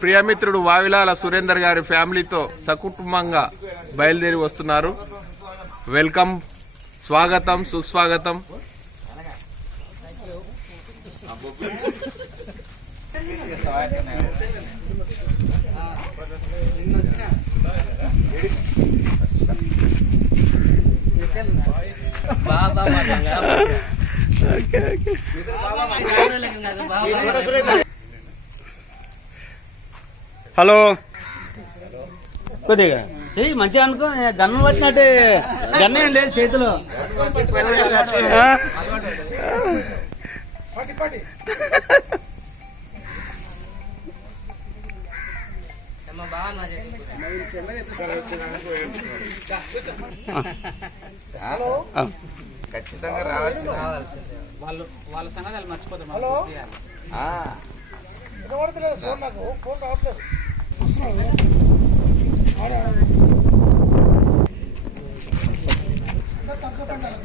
ప్రియమిత్రుడు వావిలాల సురేందర్ గారి ఫ్యామిలీతో సకుటుంబంగా బయలుదేరి వస్తున్నారు. వెల్కమ్ స్వాగతం సుస్వాగతం. హలో. కొద్దిగా. చెయ్యి మంచిగా అనుకో గన్ను పట్టినట్టే. గన్ను ఏం లేదు చేతిలో. ఖచ్చితంగా రావచ్చు. వాళ్ళు వాళ్ళ సంగతి వాళ్ళు మర్చిపోతారు హలో? ఫోన్ నాకు. ఫోన్ రావట్లేదు. తగ్గుతుంటారు